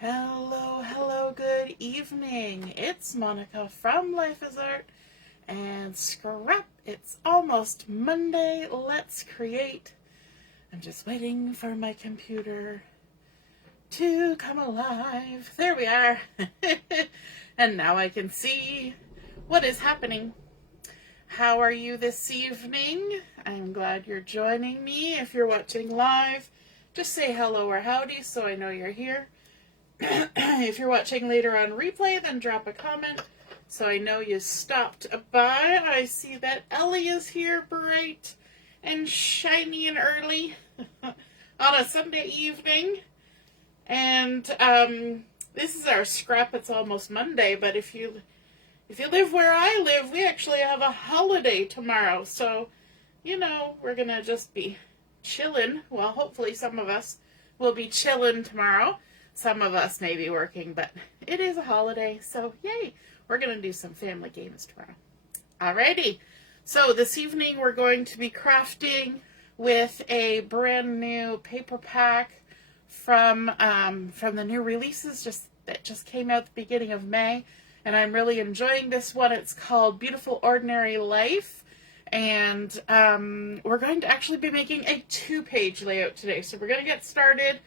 Hello, hello, good evening. It's Monica from Life is Art and Scrap. It's almost Monday. Let's create. I'm just waiting for my computer to come alive. There we are. And now I can see what is happening. How are you this evening? I'm glad you're joining me. If you're watching live, just say hello or howdy so I know you're here. If you're watching later on replay, then drop a comment so I know you stopped by. I see that Ellie is here bright and shiny and early on a Sunday evening. And this is our scrap. It's almost Monday, but if you live where I live, we actually have a holiday tomorrow. So, we're going to just be chilling. Well, hopefully some of us will be chilling tomorrow. Some of us may be working, but it is a holiday, so yay! We're going to do some family games tomorrow. Alrighty, so this evening we're going to be crafting with a brand new paper pack from the new releases that just came out at the beginning of May, and I'm really enjoying this one. It's called Beautiful Ordinary Life, and we're going to actually be making a 2-page layout today, so we're going to get started.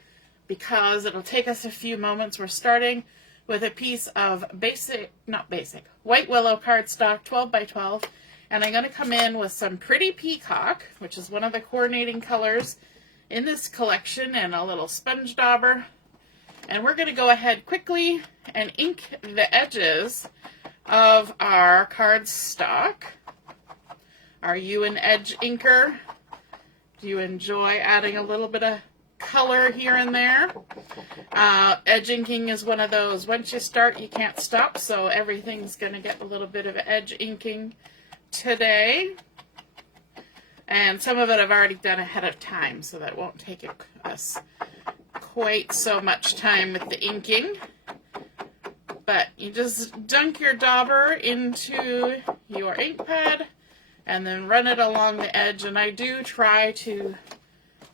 Because it'll take us a few moments. We're starting with a piece of white willow cardstock, 12 by 12. And I'm going to come in with some pretty Peacock, which is one of the coordinating colors in this collection, and a little sponge dauber. And we're going to go ahead quickly and ink the edges of our cardstock. Are you an edge inker? Do you enjoy adding a little bit of color here and there? Edge inking is one of those, once you start you can't stop, so everything's going to get a little bit of edge inking today. And some of it I've already done ahead of time, so that won't take us quite so much time with the inking. But you just dunk your dauber into your ink pad and then run it along the edge, and I do try to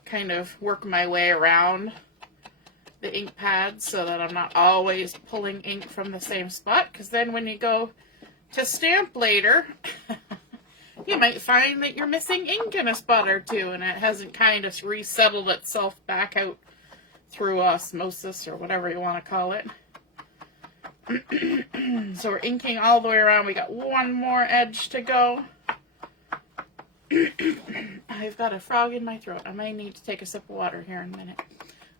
kind of work my way around the ink pad so that I'm not always pulling ink from the same spot, because then when you go to stamp later, you might find that you're missing ink in a spot or two and it hasn't kind of resettled itself back out through osmosis or whatever you want to call it. So we're inking all the way around. We got one more edge to go. I've got a frog in my throat. I may need to take a sip of water here in a minute.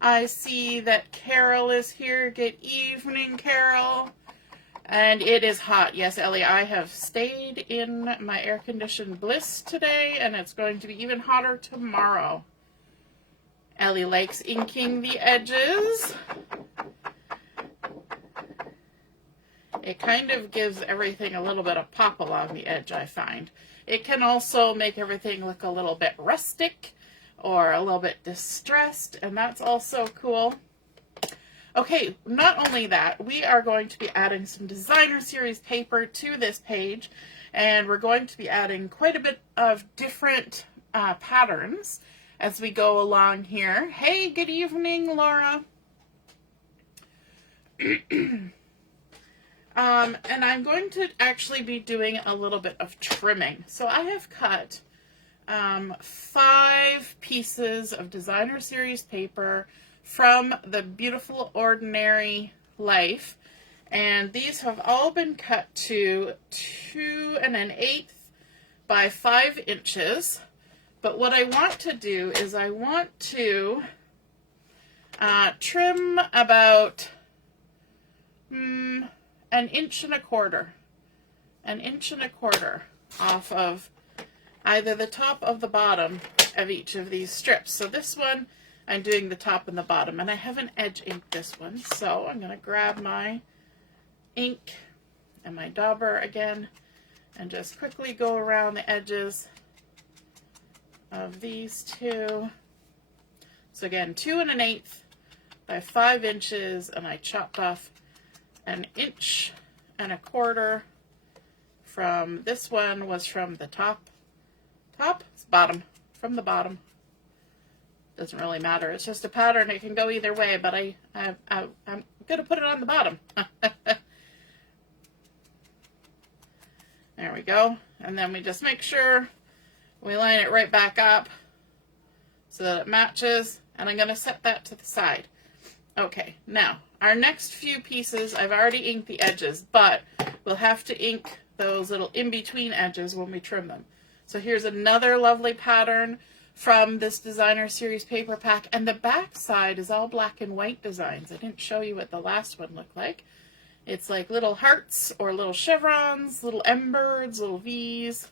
I see that Carol is here. Good evening, Carol. And it is hot. Yes, Ellie, I have stayed in my air-conditioned bliss today, and it's going to be even hotter tomorrow. Ellie likes inking the edges. It kind of gives everything a little bit of pop along the edge, I find. It can also make everything look a little bit rustic or a little bit distressed, and that's also cool. Okay, not only that, we are going to be adding some designer series paper to this page, and we're going to be adding quite a bit of different patterns as we go along here. Hey, good evening, Laura. And I'm going to actually be doing a little bit of trimming. So I have cut 5 pieces of designer series paper from the Beautiful Ordinary Life. And these have all been cut to 2 1/8 by 5 inches. But what I want to do is I want to trim about 1 1/4 off of either the top of the bottom of each of these strips. So this one, I'm doing the top and the bottom, and I haven't edge inked this one, so I'm going to grab my ink and my dauber again and just quickly go around the edges of these two. So again, 2 1/8 by 5 inches, and I chopped off 1 1/4 from this one was from the bottom, from the bottom. Doesn't really matter. It's just a pattern. It can go either way, but I'm could have put it on the bottom. There we go. And then we just make sure we line it right back up so that it matches. And I'm going to set that to the side. Okay, now our next few pieces, I've already inked the edges, but we'll have to ink those little in-between edges when we trim them. So here's another lovely pattern from this designer series paper pack, and the back side is all black and white designs. I didn't show you what the last one looked like. It's like little hearts or little chevrons, little M birds, little V's,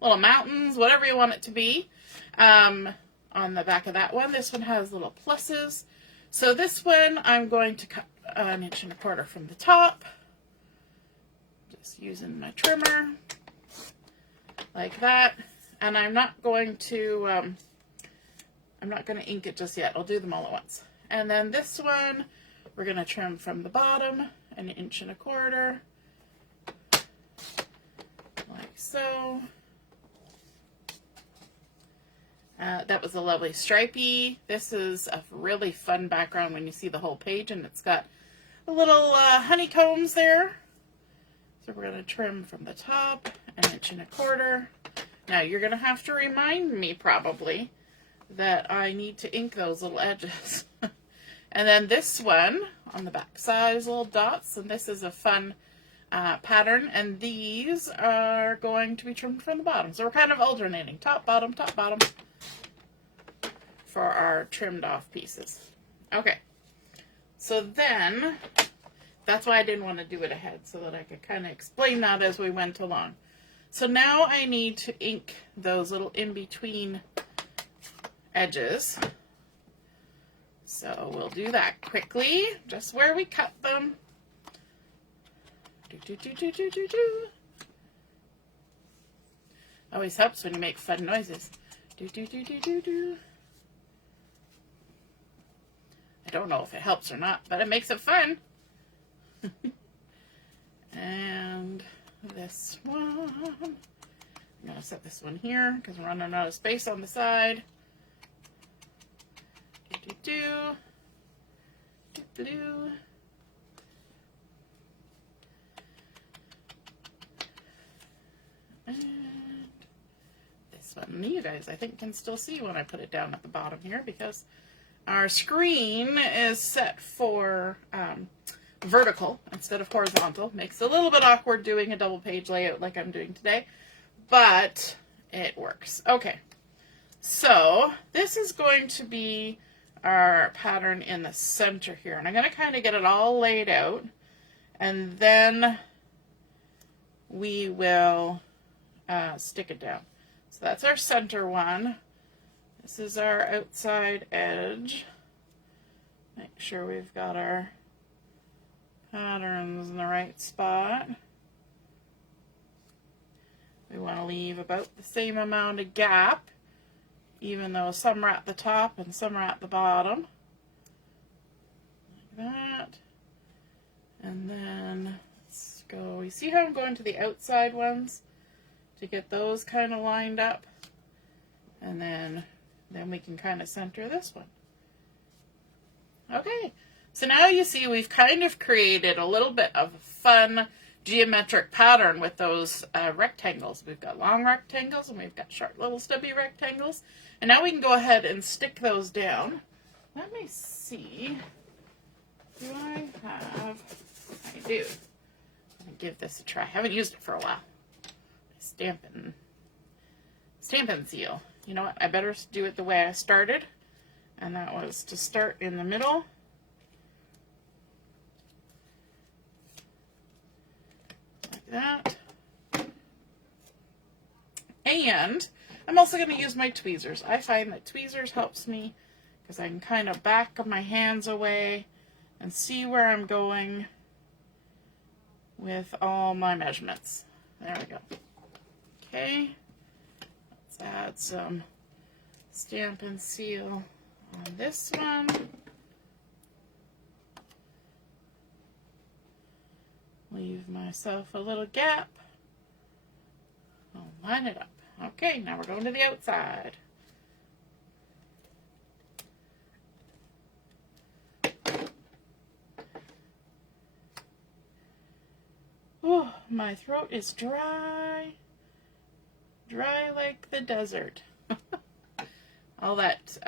little mountains, whatever you want it to be. On the back of that one, this one has little pluses. So this one I'm going to cut 1.25 inches from the top, just using my trimmer like that. And I'm not going to ink it just yet. I'll do them all at once. And then this one, we're going to trim from the bottom 1.25 inches, like so. That was a lovely stripey. This is a really fun background when you see the whole page, and it's got a little honeycombs there. So we're going to trim from the top 1.25 inches. Now you're going to have to remind me probably that I need to ink those little edges. And then this one on the back side is little dots, and this is a fun pattern, and these are going to be trimmed from the bottom. So we're kind of alternating top, bottom, for our trimmed off pieces. Okay, so then that's why I didn't want to do it ahead, so that I could kind of explain that as we went along. So now I need to ink those little in-between edges. So we'll do that quickly, just where we cut them. Always helps when you make fun noises. I don't know if it helps or not, but it makes it fun. And this one, I'm going to set this one here because we're running out of space on the side. And this one, you guys I think can still see when I put it down at the bottom here, because our screen is set for vertical instead of horizontal. Makes it a little bit awkward doing a double page layout like I'm doing today, but it works. Okay, so this is going to be our pattern in the center here, and I'm going to kind of get it all laid out, and then we will stick it down. So that's our center one. This is our outside edge. Make sure we've got our patterns in the right spot. We want to leave about the same amount of gap, even though some are at the top and some are at the bottom. Like that. And then let's go. You see how I'm going to the outside ones to get those kind of lined up? And then we can kind of center this one. Okay, so now you see we've kind of created a little bit of a fun geometric pattern with those rectangles. We've got long rectangles and we've got short little stubby rectangles. And now we can go ahead and stick those down. Let me see. Do I have? I do. Let me give this a try. I haven't used it for a while. Stampin' seal. You know what? I better do it the way I started. And that was to start in the middle. Like that. And I'm also going to use my tweezers. I find that tweezers helps me because I can kind of back my hands away and see where I'm going with all my measurements. There we go. Okay. Let's add some Stampin' Seal on this one. Leave myself a little gap. I'll line it up. Okay, now we're going to the outside. my throat is dry. Dry like the desert. All that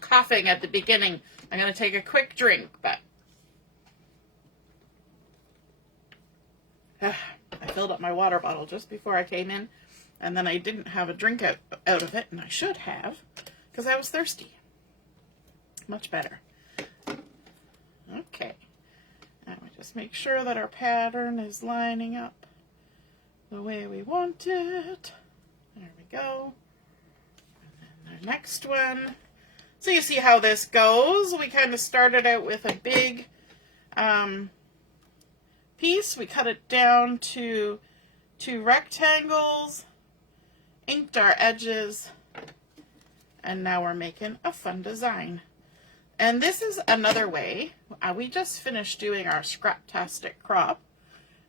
coughing at the beginning. I'm going to take a quick drink, but I filled up my water bottle just before I came in, and then I didn't have a drink out of it, and I should have, because I was thirsty. Much better. Okay. And we just make sure that our pattern is lining up the way we want it. There we go. And then the next one. So you see how this goes. We kind of started out with a big piece. We cut it down to 2 rectangles, inked our edges, and now we're making a fun design. And this is another way. We just finished doing our Scraptastic crop.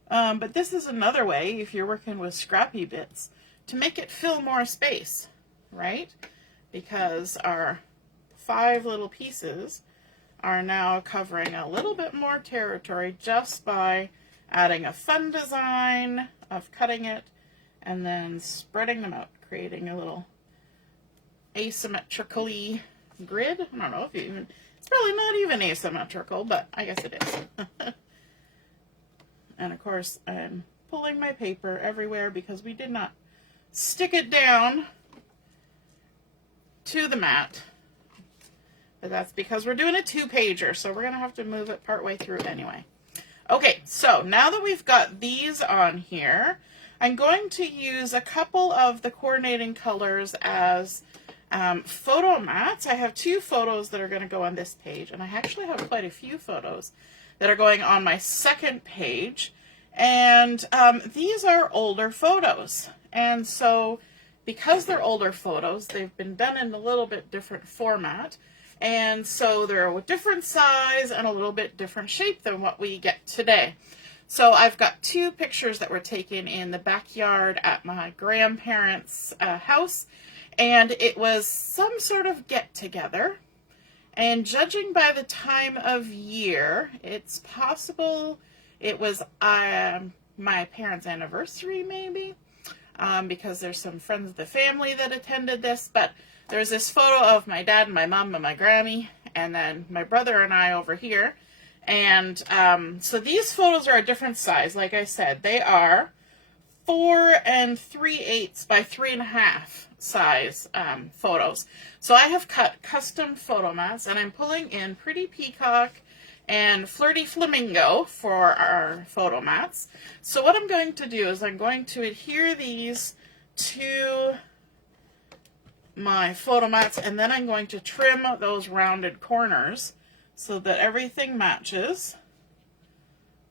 But this is another way, if you're working with scrappy bits, to make it fill more space, right? Because our 5 little pieces are now covering a little bit more territory just by adding a fun design of cutting it and then spreading them out, creating a little asymmetrically grid. I don't know if you even, it's probably not even asymmetrical, but I guess it is. And of course, I'm pulling my paper everywhere because we did not stick it down to the mat. But that's because we're doing a 2-pager, so we're going to have to move it partway through anyway. Okay, so now that we've got these on here, I'm going to use a couple of the coordinating colors as photo mats. I have 2 photos that are going to go on this page, and I actually have quite a few photos that are going on my second page. And these are older photos. And so because they're older photos, they've been done in a little bit different format. And so they're a different size and a little bit different shape than what we get today. So I've got 2 pictures that were taken in the backyard at my grandparents' house. And it was some sort of get-together. And judging by the time of year, it's possible it was my parents' anniversary, maybe, because there's some friends of the family that attended this. But there's this photo of my dad and my mom and my Grammy, and then my brother and I over here. And so these photos are a different size. Like I said, they are 4 3/8 by 3.5 size photos. So I have cut custom photo mats, and I'm pulling in Pretty Peacock and Flirty Flamingo for our photo mats. So what I'm going to do is I'm going to adhere these to my photo mats, and then I'm going to trim those rounded corners so that everything matches.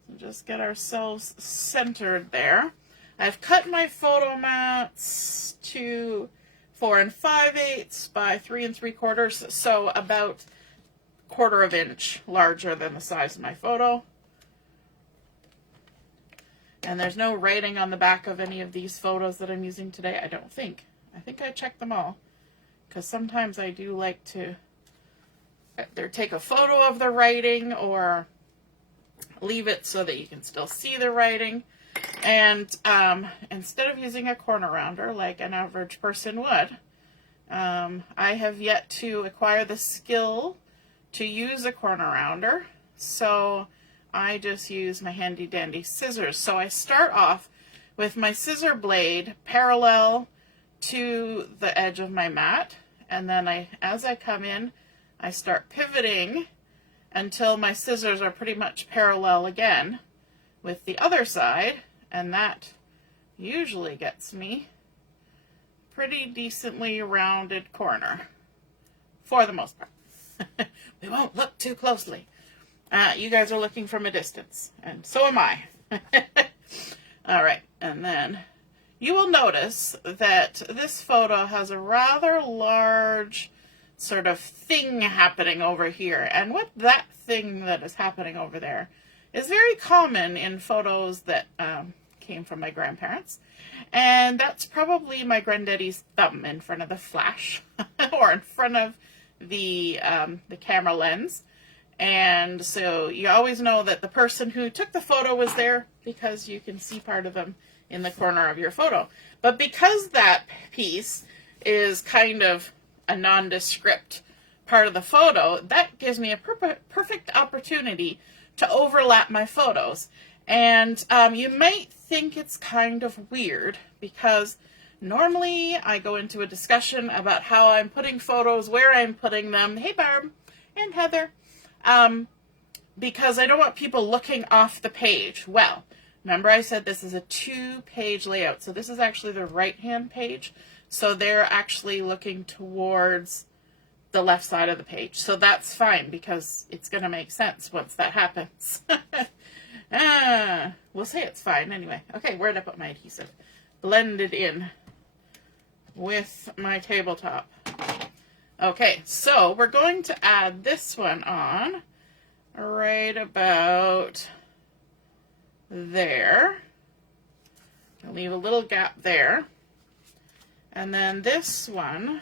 So just get ourselves centered there. I've cut my photo mats to 4 5/8 by 3 3/4, so about 1/4 inch larger than the size of my photo. And there's no writing on the back of any of these photos that I'm using today, I don't think. I think I checked them all, because sometimes I do like to either take a photo of the writing or leave it so that you can still see the writing. And instead of using a corner rounder like an average person would, I have yet to acquire the skill to use a corner rounder, so I just use my handy dandy scissors. So I start off with my scissor blade parallel to the edge of my mat, and then as I come in, I start pivoting until my scissors are pretty much parallel again with the other side, and that usually gets me pretty decently rounded corner for the most part. We won't look too closely. You guys are looking from a distance, and so am I. All right, and then you will notice that this photo has a rather large sort of thing happening over here, and what that thing that is happening over there is very common in photos that came from my grandparents, and that's probably my granddaddy's thumb in front of the flash or in front of the camera lens. And so you always know that the person who took the photo was there because you can see part of them in the corner of your photo. But because that piece is kind of a nondescript part of the photo, that gives me a perfect opportunity to overlap my photos. And you might think it's kind of weird because normally I go into a discussion about how I'm putting photos, where I'm putting them. Hey, Barb and Heather. Because I don't want people looking off the page. Well, remember I said this is a 2-page layout. So this is actually the right-hand page. So they're actually looking towards the left side of the page. So that's fine because it's going to make sense once that happens. We'll say it's fine anyway. Okay, where'd I put my adhesive? Blended in with my tabletop. Okay, so we're going to add this one on right about there. I'll leave a little gap there. And then this one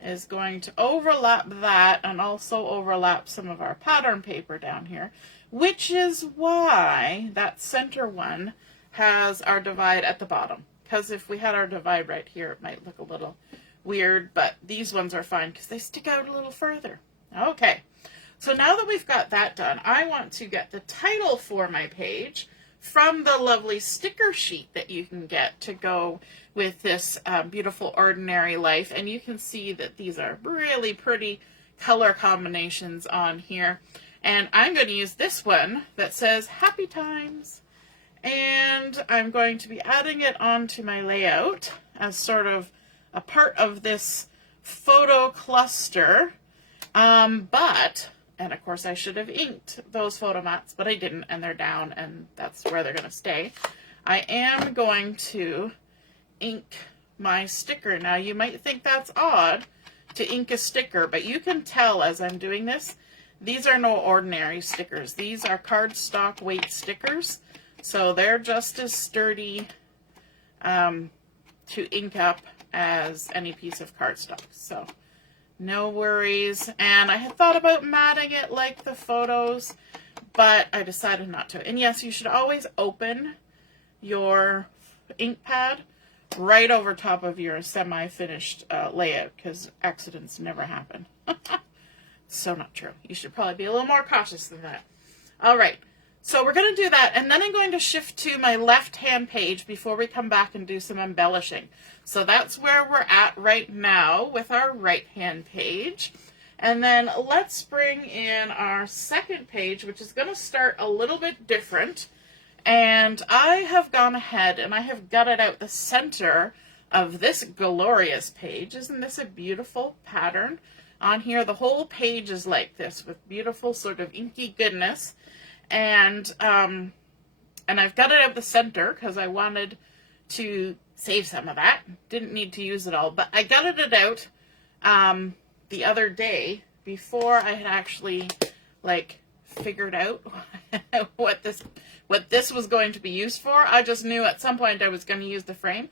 is going to overlap that and also overlap some of our pattern paper down here, which is why that center one has our divide at the bottom. Because if we had our divide right here, it might look a little weird, but these ones are fine because they stick out a little further. Okay, so now that we've got that done, I want to get the title for my page from the lovely sticker sheet that you can get to go with this beautiful Ordinary Life. And you can see that these are really pretty color combinations on here. And I'm going to use this one that says Happy Times. And I'm going to be adding it onto my layout as sort of a part of this photo cluster. And of course I should have inked those photo mats, but I didn't, and they're down, and that's where they're going to stay. I am going to ink my sticker. Now you might think that's odd to ink a sticker, but you can tell as I'm doing this, these are no ordinary stickers. These are cardstock weight stickers, so they're just as sturdy to ink up as any piece of cardstock. So no worries. And I had thought about matting it like the photos, but I decided not to. And yes, you should always open your ink pad right over top of your semi-finished layout, because accidents never happen. So not true. You should probably be a little more cautious than that. All right. So we're going to do that, and then I'm going to shift to my left-hand page before we come back and do some embellishing. So that's where we're at right now with our right-hand page. And then let's bring in our second page, which is going to start a little bit different. And I have gone ahead and I have gutted out the center of this glorious page. Isn't this a beautiful pattern on here? The whole page is like this with beautiful sort of inky goodness. And I've got it at the center because I wanted to save some of that. Didn't need to use it all, but I gutted it out the other day before I had actually figured out what this was going to be used for. I just knew at some point I was going to use the frame.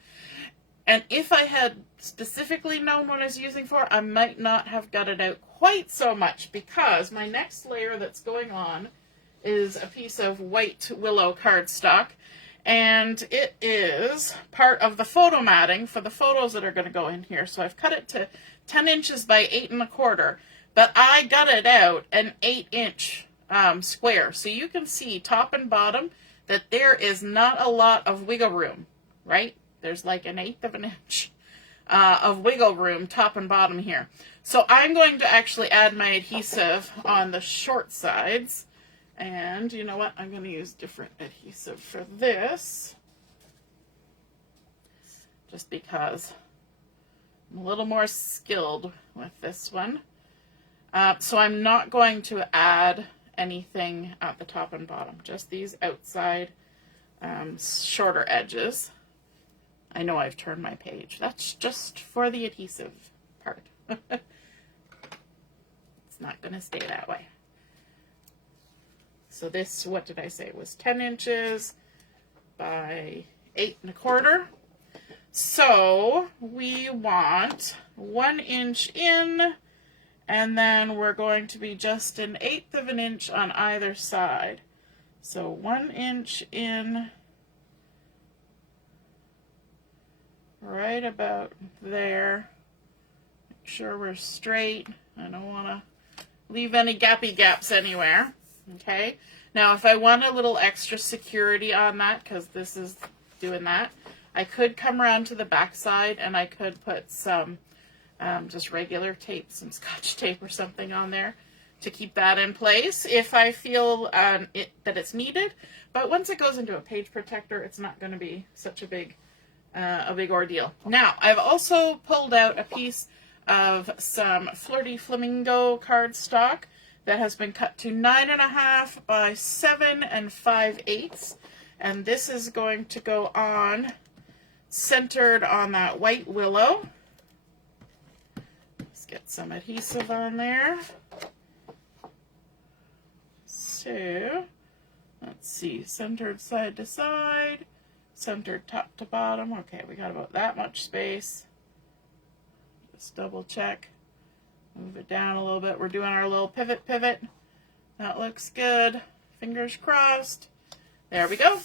And if I had specifically known what I was using for, I might not have gutted out quite so much, because my next layer that's going on is a piece of white Willow cardstock, and it is part of the photo matting for the photos that are going to go in here. So I've cut it to 10 inches by 8 1/4, but I gutted out an 8-inch square. So you can see top and bottom that there is not a lot of wiggle room, right? There's like 1/8 of an inch of wiggle room top and bottom here. So I'm going to actually add my adhesive on the short sides. And you know what? I'm going to use different adhesive for this, just because I'm a little more skilled with this one. So I'm not going to add anything at the top and bottom, just these outside shorter edges. I know I've turned my page. That's just for the adhesive part. It's not going to stay that way. So this, what did I say, was 10 inches by 8 1/4. So we want 1 inch in And then we're going to be just 1/8 of an inch on either side. So 1 inch in right about there. Make sure we're straight. I don't want to leave any gappy gaps anywhere. Okay. Now if I want a little extra security on that, because this is doing that, I could come around to the back side and I could put some just regular tape, some Scotch tape or something on there to keep that in place if I feel that it's needed. But once it goes into a page protector, it's not going to be such a big ordeal. Now, I've also pulled out a piece of some Flirty Flamingo cardstock that has been cut to 9.5 by 7 5/8, and this is going to go on centered on that white willow. Let's get some adhesive on there. So, let's see, centered side to side, centered top to bottom. Okay, we got about that much space. Just double check. Move it down a little bit. We're doing our little pivot. That looks good. Fingers crossed. There we go.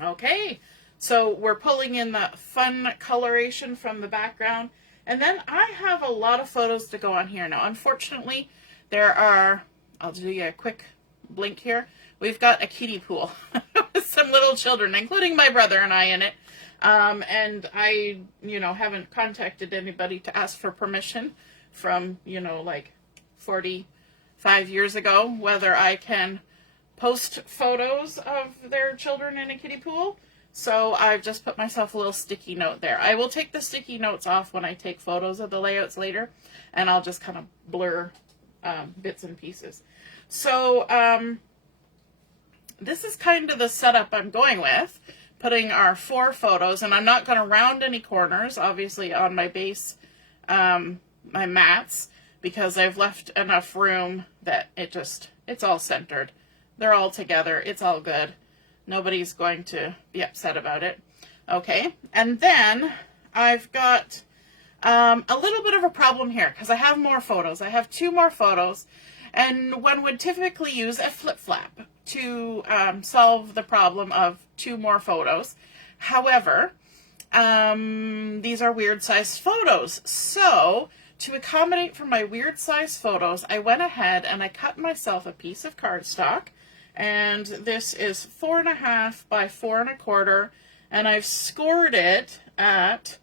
Okay, so we're pulling in the fun coloration from the background. And then I have a lot of photos to go on here. Now, unfortunately, there are, I'll do you a quick blink here. We've got a kiddie pool with some little children, including my brother and I in it. And I, haven't contacted anybody to ask for permission from, like 45 years ago, whether I can post photos of their children in a kiddie pool. So I've just put myself a little sticky note there. I will take the sticky notes off when I take photos of the layouts later, and I'll just kind of blur bits and pieces. So this is kind of the setup I'm going with, putting our 4 photos, and I'm not going to round any corners, obviously, on my base, my mats, because I've left enough room that it's all centered. They're all together. It's all good. Nobody's going to be upset about it. Okay, and then I've got a little bit of a problem here because I have more photos. I have 2 more photos, and one would typically use a flip flap to solve the problem of 2 more photos. However, these are weird sized photos. So to accommodate for my weird sized photos, I went ahead and I cut myself a piece of cardstock. And this is 4.5 by 4 1/4, and I've scored it at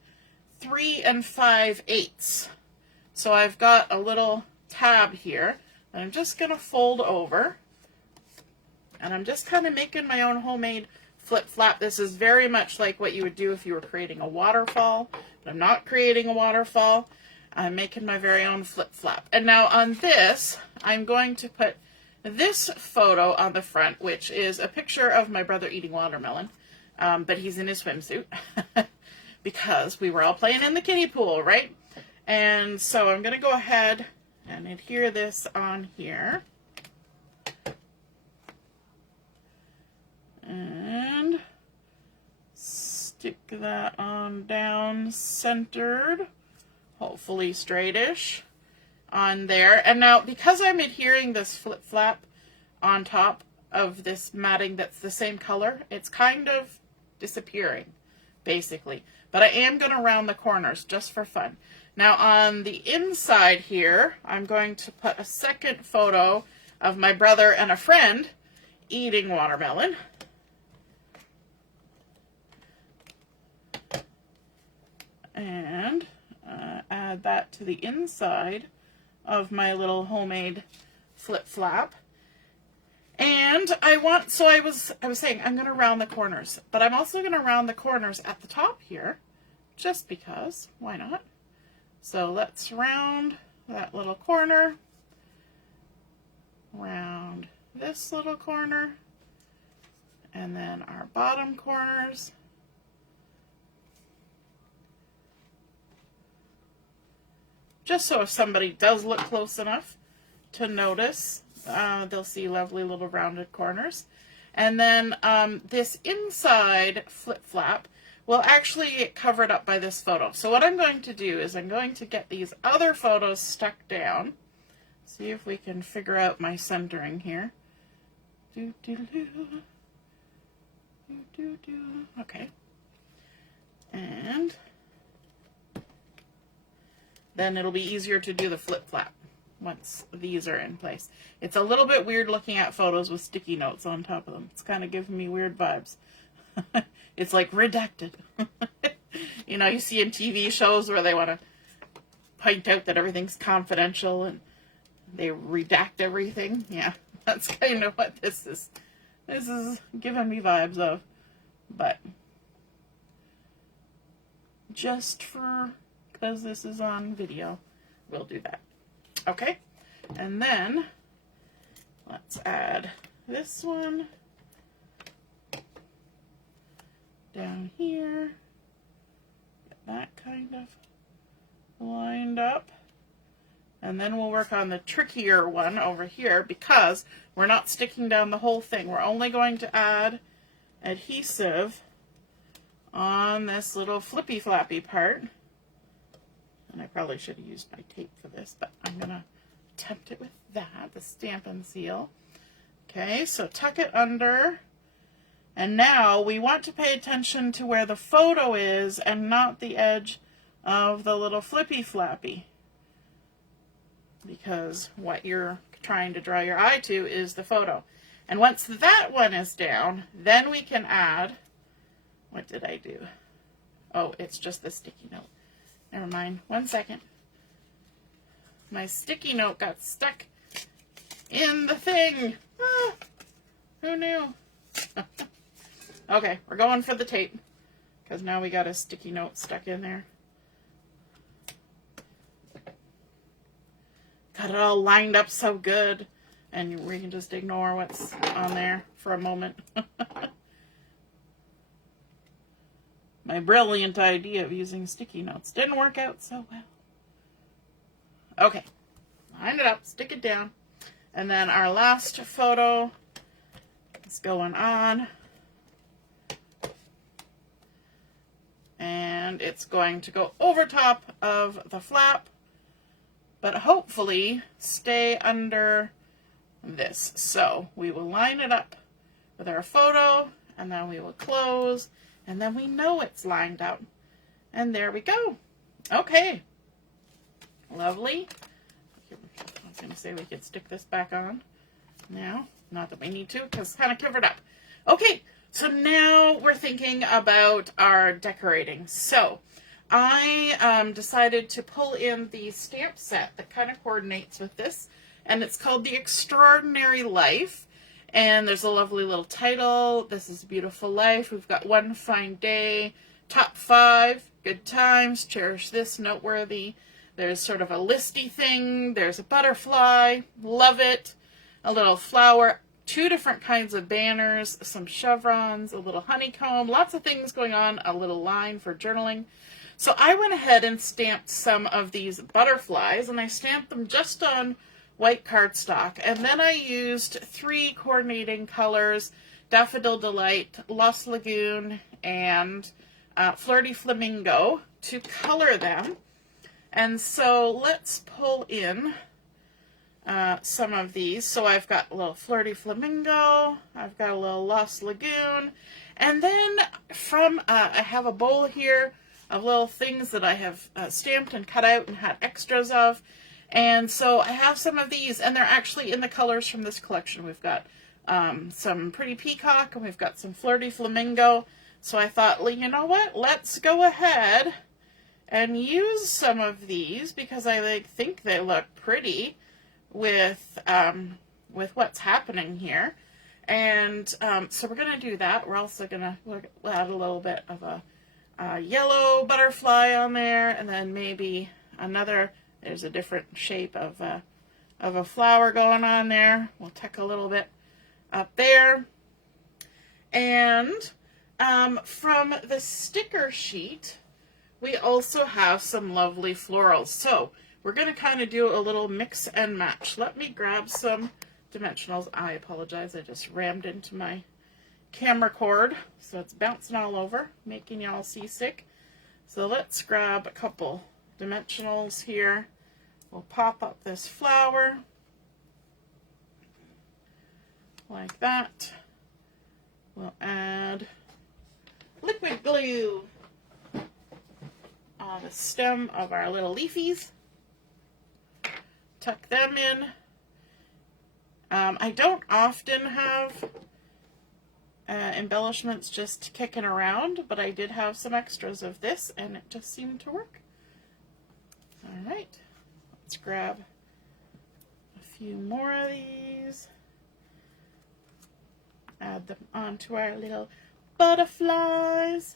3 5/8. So I've got a little tab here that I'm just going to fold over, and I'm just kind of making my own homemade flip flap. This is very much like what you would do if you were creating a waterfall, but I'm not creating a waterfall. I'm making my very own flip flap. And now on this, I'm going to put this photo on the front, which is a picture of my brother eating watermelon, but he's in his swimsuit because we were all playing in the kiddie pool, right? And so I'm going to go ahead and adhere this on here. And stick that on down centered, hopefully straightish, on there. And now, because I'm adhering this flip flap on top of this matting that's the same color, it's kind of disappearing, basically. But I am going to round the corners just for fun. Now, on the inside here, I'm going to put a second photo of my brother and a friend eating watermelon. And add that to the inside of my little homemade flip flap. And I was saying I'm going to round the corners, but I'm also going to round the corners at the top here, just because, why not? So let's round that little corner, round this little corner, and then our bottom corners. Just so if somebody does look close enough to notice, they'll see lovely little rounded corners. And then this inside flip flap will actually cover it up by this photo. So what I'm going to do is I'm going to get these other photos stuck down. See if we can figure out my centering here. Okay. And then it'll be easier to do the flip-flap once these are in place. It's a little bit weird looking at photos with sticky notes on top of them. It's kind of giving me weird vibes. It's like redacted. You know, you see in TV shows where they want to point out that everything's confidential and they redact everything. Yeah, that's kind of what this is. This is giving me vibes of. But just for, because this is on video, we'll do that. Okay, and then let's add this one down here. Get that kind of lined up. And then we'll work on the trickier one over here because we're not sticking down the whole thing. We're only going to add adhesive on this little flippy flappy part. And I probably should have used my tape for this, but I'm going to attempt it with that, the Stampin' seal. Okay, so tuck it under. And now we want to pay attention to where the photo is and not the edge of the little flippy flappy. Because what you're trying to draw your eye to is the photo. And once that one is down, then we can add, what did I do? Oh, it's just the sticky note. Never mind. 1 second. My sticky note got stuck in the thing. Ah, who knew? Okay, we're going for the tape because now we got a sticky note stuck in there. Got it all lined up so good, and we can just ignore what's on there for a moment. My brilliant idea of using sticky notes didn't work out so well. Okay, line it up, stick it down, and then our last photo is going on. And it's going to go over top of the flap, but hopefully stay under this. So we will line it up with our photo, and then we will close, and then we know it's lined up. And there we go. Okay. Lovely. I was going to say we could stick this back on now. Not that we need to, because it's kind of covered up. Okay, so now we're thinking about our decorating. So I decided to pull in the stamp set that kind of coordinates with this, and it's called The Extraordinary Life. And there's a lovely little title. This is a Beautiful Life. We've got One Fine Day, Top 5, Good Times, Cherish This, Noteworthy. There's sort of a listy thing. There's a butterfly, love it, a little flower, 2 different kinds of banners, some chevrons, a little honeycomb, lots of things going on, a little line for journaling. So I went ahead and stamped some of these butterflies, and I stamped them just on white cardstock, and then I used 3 coordinating colors, Daffodil Delight, Lost Lagoon, and Flirty Flamingo to color them. And so let's pull in some of these. So I've got a little Flirty Flamingo, I've got a little Lost Lagoon, and then from, I have a bowl here of little things that I have stamped and cut out and had extras of. And so I have some of these, and they're actually in the colors from this collection. We've got some Pretty Peacock, and we've got some Flirty Flamingo. So I thought, well, you know what? Let's go ahead and use some of these because I think they look pretty with what's happening here. And so we're going to do that. We're also going to add a little bit of a yellow butterfly on there, and then maybe another. There's a different shape of a flower going on there. We'll tuck a little bit up there. And from the sticker sheet, we also have some lovely florals. So we're going to kind of do a little mix and match. Let me grab some dimensionals. I apologize. I just rammed into my camera cord, so it's bouncing all over, making y'all seasick. So let's grab a couple dimensionals here. We'll pop up this flower like that. We'll add liquid glue on the stem of our little leafies. Tuck them in. I don't often have embellishments just kicking around, but I did have some extras of this and it just seemed to work. Alright, let's grab a few more of these. Add them onto our little butterflies.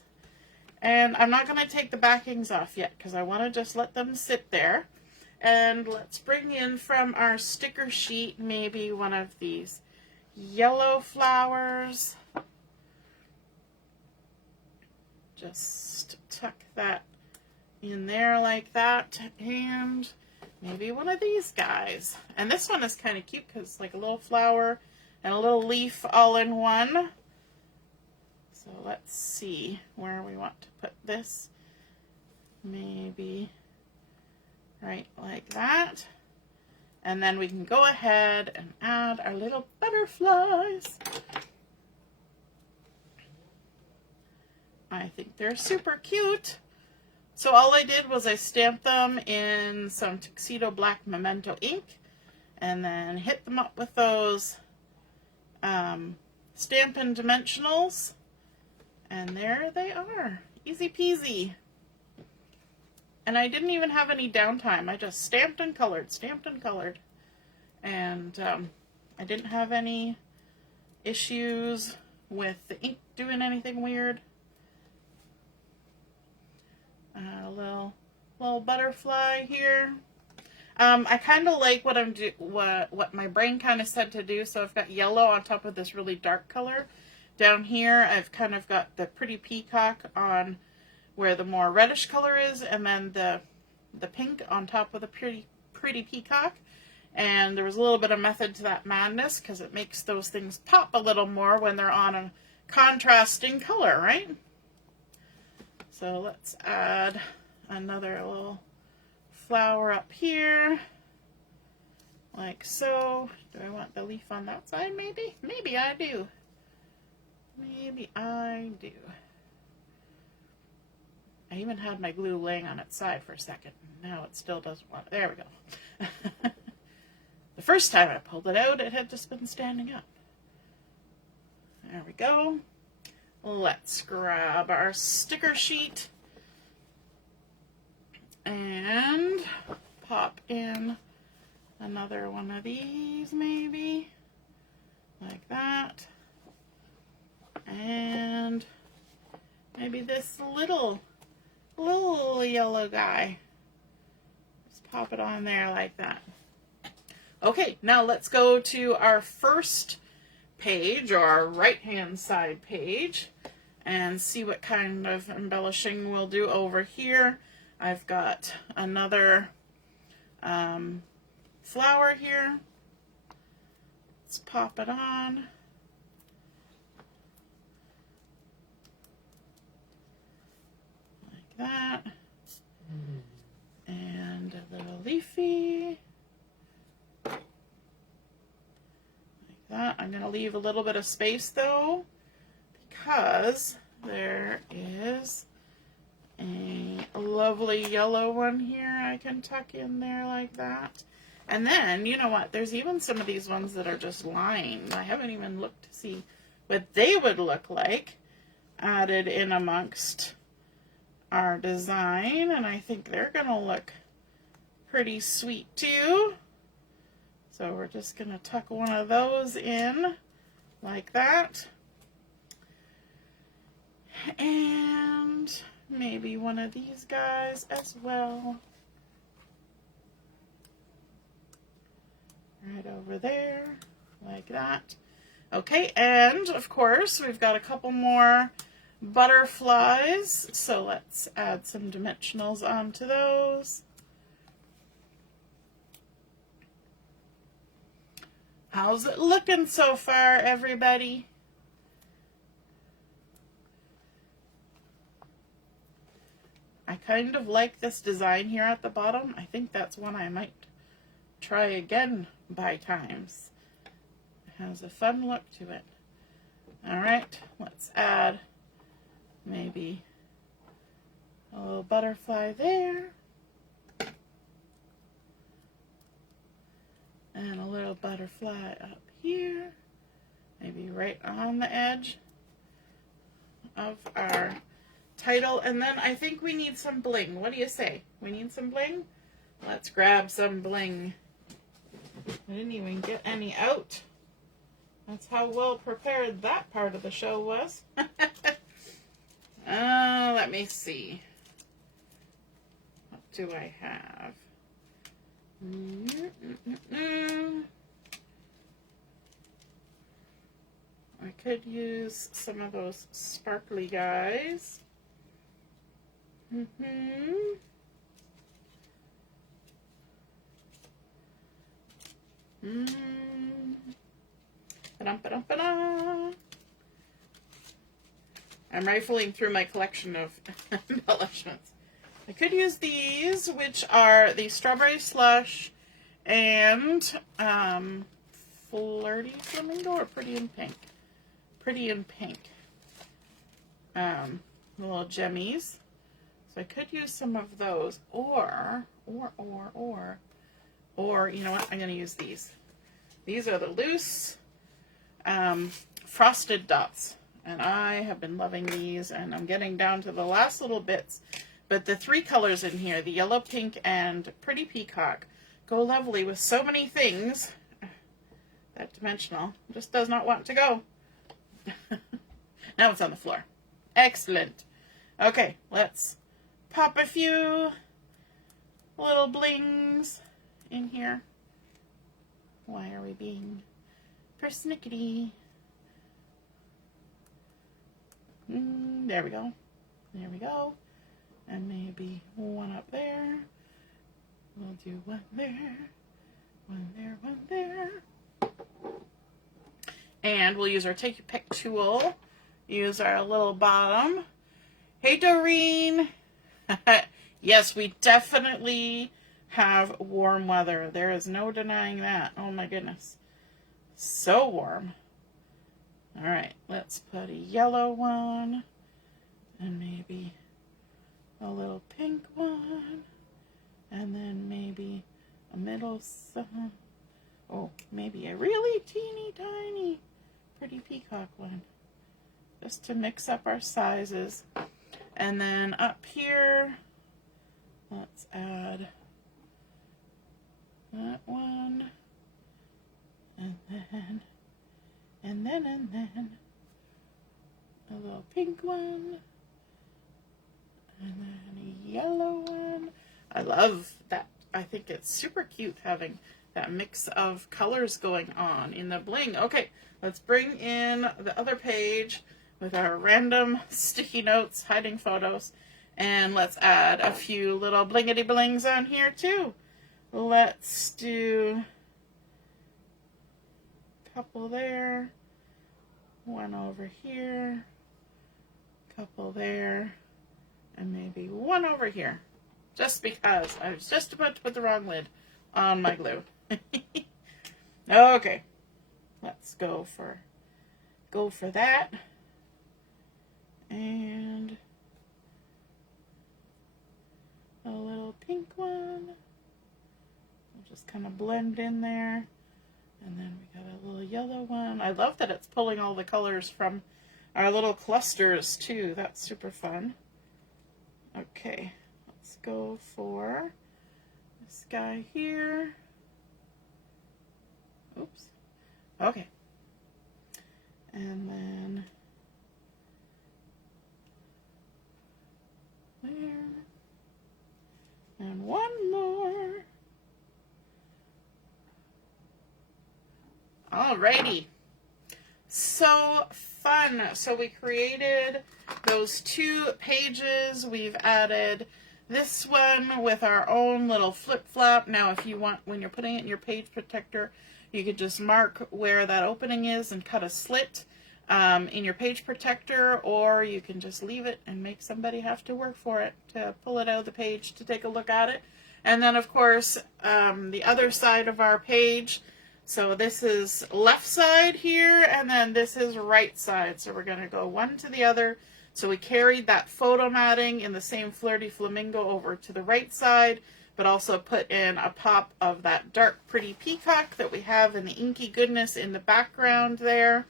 And I'm not going to take the backings off yet because I want to just let them sit there. And let's bring in from our sticker sheet maybe one of these yellow flowers. Just tuck that in there like that. And maybe one of these guys. And this one is kind of cute because it's like a little flower and a little leaf all in one. So let's see where we want to put this. Maybe right like that. And then we can go ahead and add our little butterflies. I think they're super cute. So all I did was I stamped them in some Tuxedo black Memento ink and then hit them up with those Stampin' dimensionals. And there they are. Easy peasy. And I didn't even have any downtime. I just stamped and colored, stamped and colored. And I didn't have any issues with the ink doing anything weird. A little butterfly here. I kind of like what my brain kind of said to do. So I've got yellow on top of this really dark color. Down here, I've kind of got the pretty peacock on where the more reddish color is, and then the pink on top of the pretty peacock. And there was a little bit of method to that madness because it makes those things pop a little more when they're on a contrasting color, right? So let's add another little flower up here, like so. Do I want the leaf on that side maybe? Maybe I do. Maybe I do. I even had my glue laying on its side for a second. Now it still doesn't want it. There we go. The first time I pulled it out, it had just been standing up. There we go. Let's grab our sticker sheet and pop in another one of these maybe, like that. And maybe this little yellow guy. Just pop it on there like that. Okay, now let's go to our first page, or our right-hand side page, and see what kind of embellishing we'll do over here. I've got another flower here. Let's pop it on. Like that. And a little leafy. Like that. I'm going to leave a little bit of space though, because there is a lovely yellow one here I can tuck in there like that. And then, you know what, there's even some of these ones that are just lined. I haven't even looked to see what they would look like added in amongst our design, and I think they're going to look pretty sweet too. So we're just going to tuck one of those in like that. And maybe one of these guys as well. Right over there, like that. Okay, and of course we've got a couple more butterflies, so let's add some dimensionals onto those. How's it looking so far, everybody? kind of like this design here at the bottom. I think that's one I might try again by times. It has a fun look to it. All right, let's add maybe a little butterfly there. And a little butterfly up here. Maybe right on the edge of our title. And then I think we need some bling. What do you say? We need some bling? Let's grab some bling. I didn't even get any out. That's how well prepared that part of the show was. Let me see. What do I have? I could use some of those sparkly guys. I'm rifling through my collection of embellishments. I could use these, which are the Strawberry Slush and Flirty Flamingo or Pretty in Pink. Pretty in Pink. Little gemmies. So I could use some of those, or, you know what, I'm going to use these. These are the loose frosted dots, and I have been loving these, and I'm getting down to the last little bits. But the three colors in here, the yellow, pink, and Pretty Peacock, go lovely with so many things. That dimensional just does not want to go. Now it's on the floor. Excellent. Okay, let's pop a few little blings in here. Why are we being persnickety? There we go. There we go. And maybe one up there. We'll do one there, one there, one there. And we'll use our Take Your Pick tool. Use our little bottom. Hey, Doreen. Yes, we definitely have warm weather. There is no denying that. Oh my goodness. So warm. All right, let's put a yellow one. And maybe a little pink one. And then maybe a middle, oh, maybe a really teeny tiny Pretty Peacock one. Just to mix up our sizes. And then up here, let's add that one. And then a little pink one. And then a yellow one. I love that. I think it's super cute having that mix of colors going on in the bling. Okay, let's bring in the other page with our random sticky notes, hiding photos. And let's add a few little blingity blings on here too. Let's do a couple there, one over here, couple there, and maybe one over here. Just because I was just about to put the wrong lid on my glue. Okay, let's go for that. And a little pink one. We'll just kind of blend in there. And then we got a little yellow one. I love that it's pulling all the colors from our little clusters too. That's super fun. Okay, let's go for this guy here. Oops. Okay. And then there. And one more. Alrighty. So fun. So we created those 2 pages. We've added this one with our own little flip flap. Now if you want, when you're putting it in your page protector, you could just mark where that opening is and cut a slit. in your page protector, or you can just leave it and make somebody have to work for it to pull it out of the page to take a look at it. And then of course the other side of our page, so this is left side here, and then this is right side, so we're going to go one to the other. So we carried that photo matting in the same Flirty Flamingo over to the right side, but also put in a pop of that dark pretty peacock that we have in the inky goodness in the background there.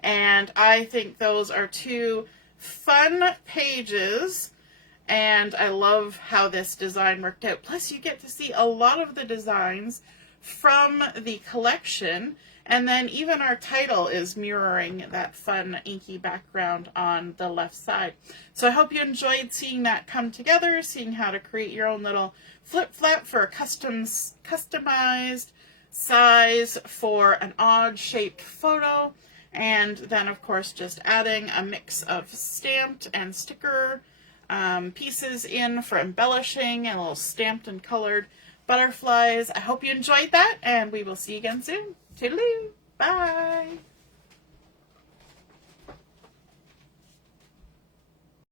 And I think those are two fun pages, and I love how this design worked out. Plus you get to see a lot of the designs from the collection, and then even our title is mirroring that fun inky background on the left side. So I hope you enjoyed seeing that come together, seeing how to create your own little flip-flap for a customized size for an odd shaped photo. And then of course just adding a mix of stamped and sticker pieces in for embellishing, and a little stamped and colored butterflies. I hope you enjoyed that, and we will see you again soon. Toodaloo! Bye!